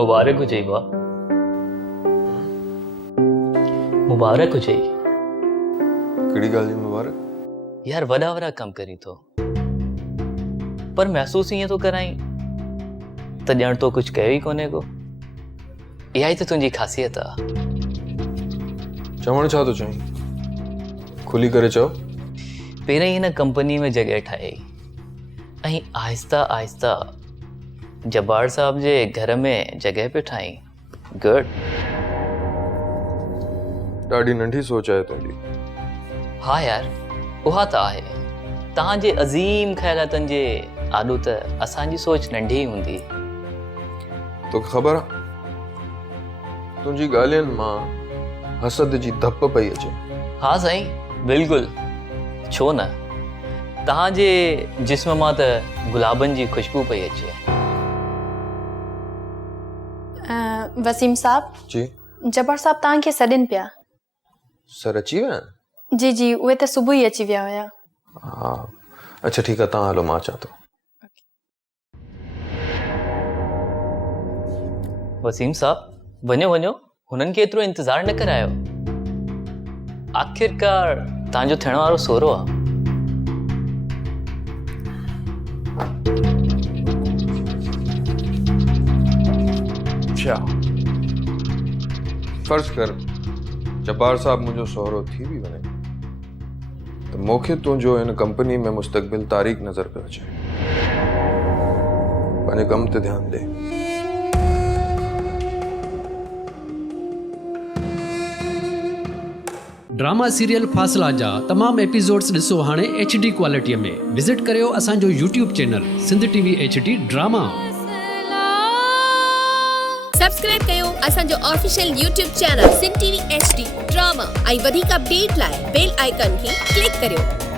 मुबारक हो जाई वाह, मुबारक हो जाई। कड़ी गाली मुबारक यार वड़ा वड़ा कम करी तो, पर महसूस ईअं तो कराई त ॼण तो कुछ कयो ई कोन्हे को। इहा ई त तुंहिंजी ख़ासियत आ। चवण छा तो चाहीं, खुली करे चओ। पहिरें हिन कंपनी में जगह ठाही ऐं आहिस्ता आहिस्ता जब्बार साहब जे घर में जगह पे ठाही। गुड। ॾाढी नंढी सोच आहे तुंहिंजी। हाँ यार, उहा त आहे। तव्हांजे अज़ीम ख़यालातनि जे आॾो त असांजी सोच नंढी ई हूंदी। तोखे ख़बर आहे तुंहिंजी ॻाल्हियुनि मां हसद जी धप पई अचे। हाँ साईं, बिल्कुलु, छो न। तव्हांजे जिस्म मां त गुलाबनि जी खुशबू पई अचे। वसीम साहब जी जब्बार साहब तव्हांखे सॾनि पिया। सर अची विया आहिनि? जी जी, उहे त सुबुह ई अची विया हुया। हा अच्छा ठीकु आहे, तव्हां हलो, मां अचां थो। वसीम साहब वञो वञो, हुननि खे एतिरो इंतज़ारु न करायो। आख़िरकार तव्हांजो थियण वारो सोरो आहे। अच्छा फर्ज कर जब्बार साहब मुंहिंजो सहुरो थी बि वञे त मूंखे तुंहिंजो हिन कंपनी में मुस्तक़बिल तारीख़ नज़र पियो अचे। पंहिंजे कम ते ध्यानु ॾे। ड्रामा सीरियल फासला जा तमाम एपिसोड्स ॾिसो हाणे HD क्वालिटीअ में। विज़िट करियो असांजो YouTube channel Sindh TV HD drama. Subscribe कयो असांजो official YouTube channel Sindh TV HD drama ऐं वधीक अपडेट लाइ बेल आइकन खे क्लिक करियो।